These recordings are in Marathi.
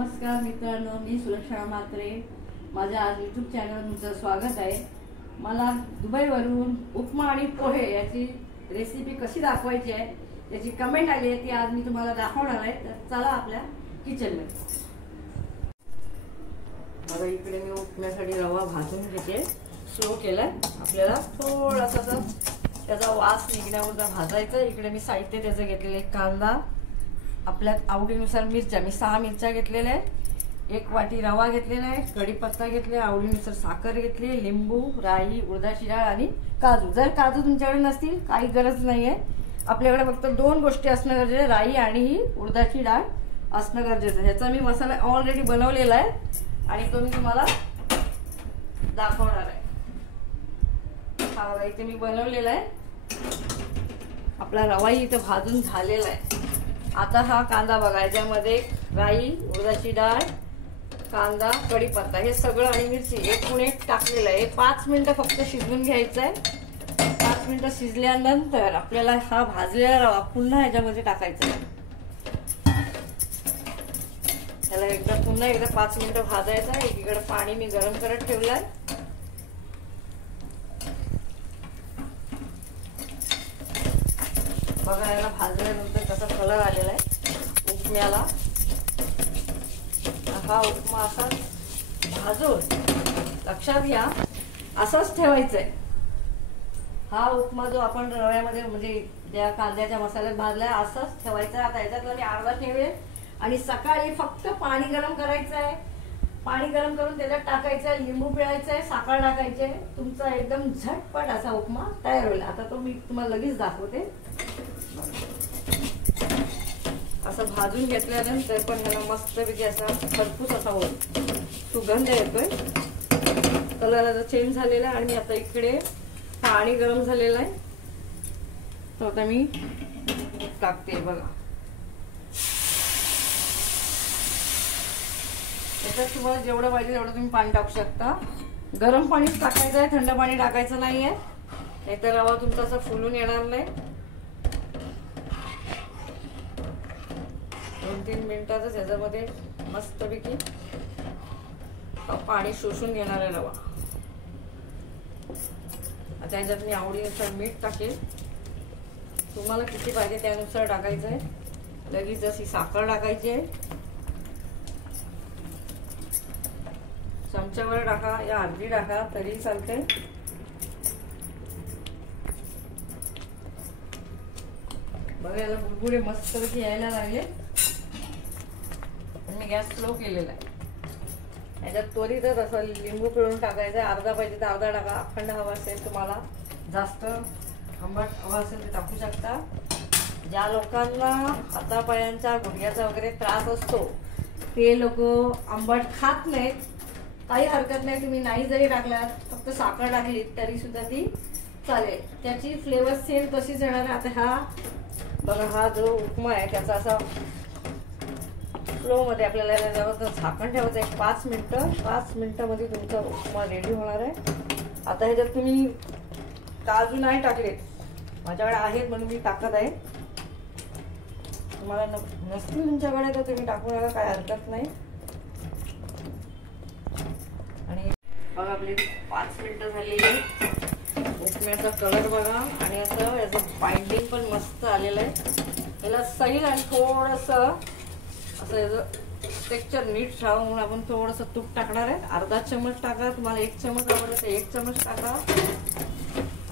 नमस्कार मित्रांनो, मी सुलक्षणा म्हात्रे. माझ्या आज यूट्यूब चॅनलवर तुमचं स्वागत आहे. मला दुबईवरून उपमा आणि पोहे याची रेसिपी कशी दाखवायची आहे त्याची कमेंट आली आहे, ती आज मी तुम्हाला दाखवणार आहे. तर चला आपल्या किचनमध्ये. आता इकडे मी उपम्यासाठी रवा भाजून घेते. स्लो केलाय. आपल्याला थोडासा त्याचा वास निघण्यावर भाजायचा. इकडे मी साहित्य त्याचं घेतलेले कांदा, आपल्या आवडीनुसार मिरच्या, मी 6 मिरच्या घेतलेल्या आहेत, 1 वाटी रवा घेतलेला आहे, कढीपत्ता घेतला, आवडीनुसार साखर घेतली, लिंबू, राई, उडदाची डाळ आणि काजू. जर काजू तुमच्याकडे नसतील काही गरज नाहीये, आपल्याकडे फक्त 2 गोष्टी असणं गरजेचं आहे, राई आणि ही उडदाची डाळ असणं गरजेचं आहे. ह्याचा मी मसाला ऑलरेडी बनवलेला आहे आणि तो मी तुम्हाला दाखवणार आहे. हा बघा, इथे मी बनवलेला आहे. आपला रवाही इथं भाजून झालेला आहे. आता हा कांदा बघा, याच्यामध्ये राई, उडदाची डाळ, कांदा, कढीपत्ता हे सगळं आणि मिरची एकूण एक टाकलेलं आहे. 5 मिनिटं फक्त शिजवून घ्यायचं आहे. 5 मिनिटं शिजल्यानंतर आपल्याला हा भाजलेला रवा पुन्हा याच्यामध्ये टाकायचा आहे. त्याला पुन्हा एकदा 5 मिनिटं भाजायचं आहे. एकीकडे पाणी मी गरम करत ठेवलंय. बघा, याला भाजल्यानंतर कसा कलर आलेला आहे उपम्याला. हा उपमा असा भाजून लक्षात घ्या, असाच ठेवायचा आहे. हा उपमा जो आपण रव्यामध्ये म्हणजे ज्या कांद्याच्या मसाल्यात भाजलाय असाच ठेवायचा. आता याच्यातला मी अर्धा ठेवेल आणि सकाळी फक्त पाणी गरम करायचं आहे. पाणी गरम करून त्याच्यात टाकायचं आहे, लिंबू पिळायचं आहे, साखर टाकायचे. तुमचा एकदम झटपट असा उपमा तयार होईल. आता तो मी तुम्हाला लगेच दाखवते. असं भाजून घेतल्यानंतर पण ह्याला मस्तपैकी असा खरपूस असा होईल, सुगंध येतोय, कलर आता चेंज झालेला आहे. आणि आता इकडे पाणी गरम झालेलं आहे, तो आता मी टाकते. बघा, त्याच्यात तुम्हाला जेवढं पाहिजे तेवढं तुम्ही पाणी टाकू शकता. गरम पाणीच टाकायचं आहे, थंड पाणी टाकायचं नाहीये, नाहीतर रवा तुमचा असा फुलून येणार नाही. 2-3 मिनिटातच ह्याच्यामध्ये मस्तपैकी पाणी शोषून घेणार आहे रवा. आता ह्याच्यात मी आवडीनुसार मीठ टाकेल. तुम्हाला किती पाहिजे त्यानुसार टाकायचं आहे. लगेच अशी साखर टाकायची आहे. चमच्यावर टाका या अर्धी टाका तरी चालते. बघा, याला बुडबुडे मस्तपैकी यायला लागले. मी गॅस स्लो केलेला आहे. याच्यात त्वरितच असं लिंबू पिळून टाकायचं. अर्धा पाहिजे तर अर्धा टाका. अखंड हवा असेल, तुम्हाला जास्त आंबट हवा असेल तर टाकू शकता. ज्या लोकांना हातापायांचा गुडघ्याचा वगैरे त्रास असतो ते लोक आंबट खात नाहीत, काही हरकत नाही. तुम्ही नाही जरी टाकलात, फक्त साखर टाकली तरी सुद्धा ती चालेल. त्याची फ्लेवर सेम तशीच येणार आहे. आता हा बघा, हा जो उपमा आहे त्याचा असा स्लो मध्ये आपल्याला झाकण ठेवायचं आहे. 5 मिनिटं. 5 मिनिटांमध्ये तुमचा उपमा रेडी होणार आहे. आता ह्याच्यात तुम्ही काजू नाही टाकले, माझ्याकडे आहेत म्हणून मी टाकत आहे. तुम्हाला नसतील तुमच्याकडे तर तुम्ही टाकू नका, काय हरकत नाही. आणि बघा, आपली 5 मिनिटं झालेली आहे. उपम्याचा कलर बघा आणि असं याचं बाइंडिंग पण मस्त आलेलं आहे. याला सैल आणि थोडंसं असं याचं टेक्स्चर नीट राहावं म्हणून आपण थोडंसं तूप टाकणार आहे. अर्धा चमच टाका. तुम्हाला 1 चमच आवडलं तर 1 चमच टाका.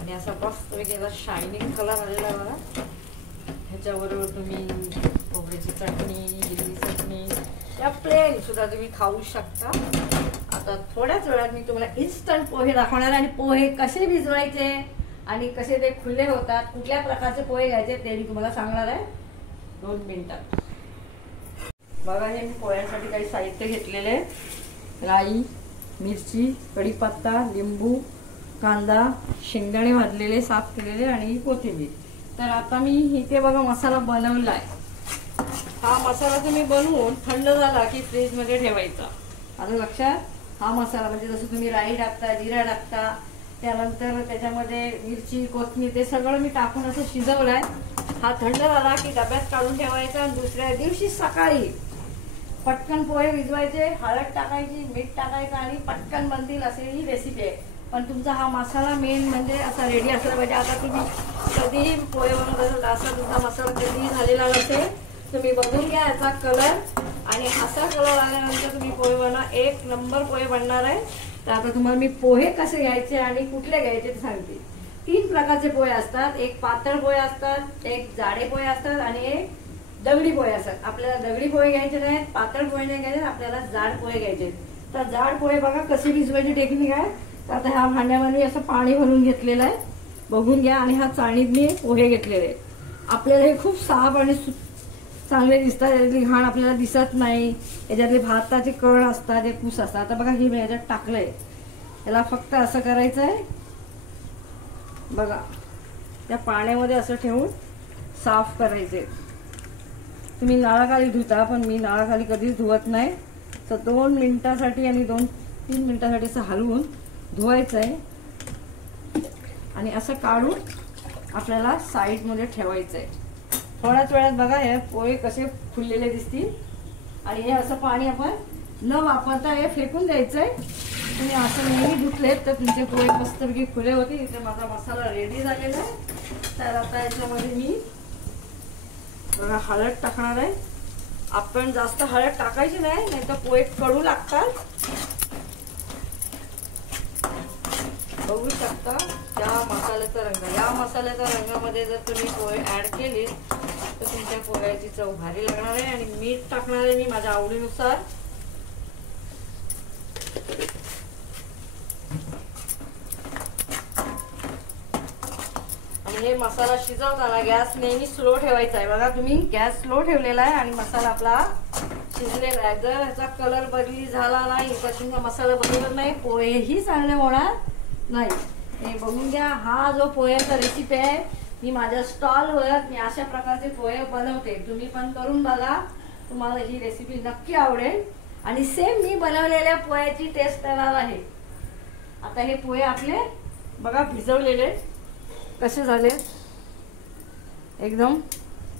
आणि असा मस्त याचा शायनिंग कलर आलेला आहे बघा. ह्याच्याबरोबर तुम्ही खोबऱ्याची चटणी, हिरवी चटणी या प्लेन सुद्धा तुम्ही खाऊ शकता. आता थोड्याच वेळात मी तुम्हाला इन्स्टंट पोहे दाखवणार आहे आणि पोहे कसे भिजवायचे आणि कसे ते खुले होतात, कुठल्या प्रकारचे पोहे घ्यायचे ते मी तुम्हाला सांगणार आहे 2 मिनिटात. बघा, हे मी पोह्यांसाठी काही साहित्य घेतलेले आहे. राई, मिरची, कढीपत्ता, लिंबू, कांदा, शेंगदाणे भाजलेले साफ केलेले आणि कोथिंबीर. तर आता मी इथे बघा मसाला बनवला आहे. हा मसाला तुम्ही बनवून थंड झाला की फ्रीजमध्ये ठेवायचा. आता लक्षात, हा मसाला म्हणजे जसं तुम्ही राई टाकता, जिरा टाकता, त्यानंतर त्याच्यामध्ये मिरची, कोथिंबीर ते सगळं मी टाकून असं शिजवलाय. हा थंड झाला की डब्यात काढून ठेवायचा आणि दुसऱ्या दिवशी सकाळी पटकन पोहे भिजवायचे, हळद टाकायची, मीठ टाकायचं आणि पटकन बनतील असे ही रेसिपी आहे. पण तुमचा हा मसाला मेन म्हणजे असा रेडी असला पाहिजे. आता तुम्ही कधीही पोहे बनवत असाल असा तुमचा मसाला कधीही झालेला नसेल. तुम्ही बघून घ्या याचा कलर आणि असा कलर आल्यानंतर तुम्ही पोहे बनवा. एक नंबर पोहे बनणार आहे. तर आता तुम्हाला मी पोहे कसे घ्यायचे आणि कुठले घ्यायचे ते सांगते. 3 प्रकारचे पोहे असतात. एक पातळ पोहे असतात, एक जाडे पोहे असतात आणि एक दगडी पोहे असतात. आपल्याला दगडी पोहे घ्यायचे नाहीत, पातळ पोहे नाही घ्यायचे, आपल्याला जाड पोहे घ्यायचे. तर जाड पोहे बघा कशी भिजवायची टेक्निक आहे. तर आता ह्या भांड्यामध्ये असं पाणी भरून घेतलेलं आहे, बघून घ्या. आणि ह्या चाळणीत मी पोहे घेतलेले. आपल्याला हे खूप साफ आणि चांगले दिसतात, याच्यातली घाण आपल्याला दिसत नाही. याच्यातले भाताचे कण असतात, ते पूस असतात. आता बघा हे मी याच्यात टाकलंय. याला फक्त असं करायचं आहे बघा, त्या पाण्यामध्ये असं ठेवून साफ करायचे. तुम्ही नळाखाली धुता, पण मी नळाखाली कधीच धुवत नाही. तर 2 मिनिटासाठी आणि 2-3 मिनिटासाठी असं हलवून धुवायचं आहे आणि असं काढून आपल्याला साईडमध्ये ठेवायचं आहे. थोड्याच वेळात बघा हे पोहे कसे फुललेले दिसतील. आणि हे असं पाणी आपण न वापरता हे फेकून द्यायचंय. तुम्ही असं नेहमी धुतलेत तर तुमचे पोहे मस्तपैकी खुले होतील. इथे माझा मसाला रेडी झालेला आहे. तर आता याच्यामध्ये मी बघा हळद टाकणार आहे. आपण जास्त हळद टाकायची नाही, नाहीतर पोहे कडू लागतात. बघू शकता त्या मसाल्याचा रंग. या मसाल्याच्या रंगामध्ये जर तुम्ही पोहे ऍड केले तर तुमच्या पोह्याची चव भारी लागणार आहे. आणि मीठ टाकणार आहे मी माझ्या आवडीनुसार. आणि हे मसाला शिजवताना गॅस नेहमी स्लो ठेवायचा आहे. बघा तुम्ही गॅस स्लो ठेवलेला आहे आणि मसाला आपला शिजलेला आहे. जर ह्याचा कलर बदली झाला नाही तर तुमचा मसाला बरोबर नाही, पोहेही चांगले होणार नाही. हे बघून घ्या. हा जो पोह्याचा रेसिपी आहे मी माझ्या स्टॉलवर मी अशा प्रकारचे पोहे बनवते. तुम्ही पण करून बघा, तुम्हाला ही रेसिपी नक्की आवडेल. आणि सेम मी बनवलेल्या पोह्याची टेस्ट येणार आहे. आता हे पोहे आपले बघा भिजवलेले कसे झाले, एकदम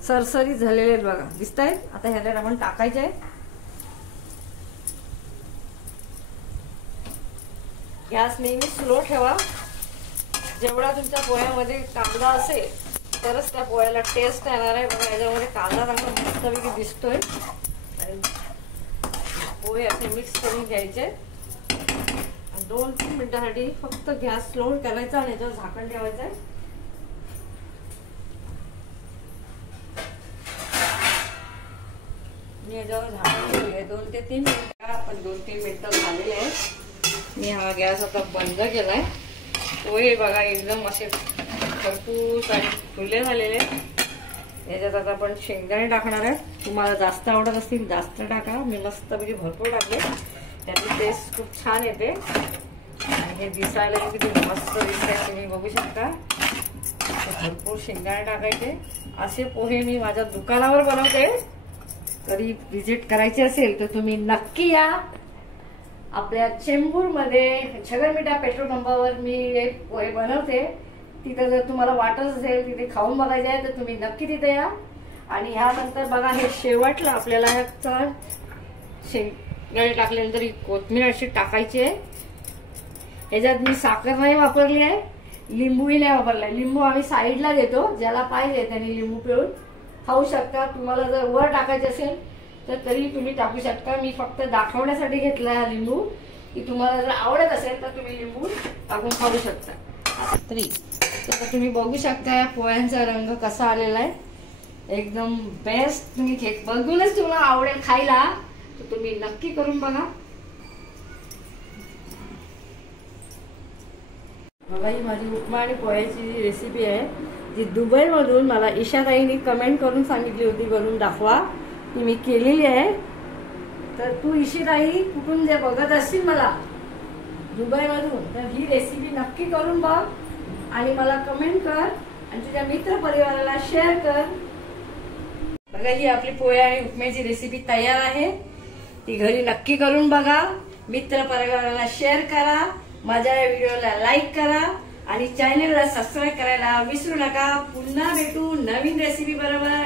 सरसरीत झालेले आहेत बघा, दिसत आहेत. आता ह्याच्यात आपण टाकायचे आहे. गॅस नेहमी स्लो ठेवा. जेवढा तुमच्या पोह्यामध्ये कांदा असेल तरच त्या पोह्याला टेस्ट येणार आहे. बघा याच्यामध्ये कांदा चांगला मस्तपैकी दिसतोय. आणि पोहे असे मिक्स करून घ्यायचे आणि 2-3 मिनिटांसाठी फक्त गॅस स्लो करायचा आणि याच्यावर झाकण ठेवायचं आहे. मी याच्यावर झाकण ठेवले 2 ते 3 मिनिटं. आपण 2-3 मिनिटं झालेले आहेत. मी हा गॅस आता बंद केलाय. पोहे बघा एकदम असे खरपूस आणि फुले झालेले. याच्यात आता आपण शेंगदाणे टाकणार आहे. तुम्हाला जास्त आवडत असतील जास्त टाका. मी मस्तपैकी भरपूर टाकले, त्याची टेस्ट खूप छान येते. आणि हे दिसायला किती मस्त दिसतंय तुम्ही बघू शकता. भरपूर शेंगदाणे टाकायचे. असे पोहे मी माझ्या दुकानावर बनवते. कधी व्हिजिट करायची असेल तर तुम्ही नक्की या. आपल्या चेंबूरमध्ये छगनमिठा पेट्रोल पंपावर मी एक पोहे बनवते. तिथे जर तुम्हाला वाटत असेल तिथे खाऊन बघायचे आहे तर तुम्ही नक्की तिथे या. आणि ह्यानंतर बघा हे शेवटला आपल्याला ह्याचा शेंगदाणे टाकल्यानंतर ही कोथिंबीर अशी टाकायची आहे. याच्यात मी साखर नाही वापरली आहे, लिंबूही नाही वापरलाय. लिंबू आम्ही साईडला देतो, ज्याला पाहिजे त्यांनी लिंबू पिळून खाऊ शकता. तुम्हाला जर वर टाकायचे असेल तर तरी तुम्ही टाकू शकता. मी फक्त दाखवण्यासाठी घेतला हा लिंबू, की तुम्हाला जर आवडत असेल तर तुम्ही लिंबू टाकून खाऊ शकता. तर तुम्ही बघू शकता पोह्यांचा रंग कसा आलेला आहे, एकदम बेस्ट. तुम्ही बघूनच तुम्हाला आवडेल खायला, तर तुम्ही नक्की करून बघा. बघा ही माझी उपमा आणि पोह्याची रेसिपी आहे, जी दुबईमधून मला ईशाताईंनी कमेंट करून सांगितली होती बनवून दाखवा, ती मी केलेली आहे. तर तू ईशाताई कुठून जे बघत असतील मला दुबईमधून, तर ही रेसिपी नक्की करून बघ आणि मला कमेंट कर आणि तुझ्या मित्र परिवाराला शेअर कर. बघा ही आपली पोहे आणि उपम्याची रेसिपी तयार आहे. ती घरी नक्की करून बघा, मित्र परिवाराला शेअर करा, माझ्या या व्हिडिओला लाईक करा आणि चॅनलला सबस्क्राईब करायला विसरू नका. पुन्हा भेटू नवीन रेसिपी बरोबर.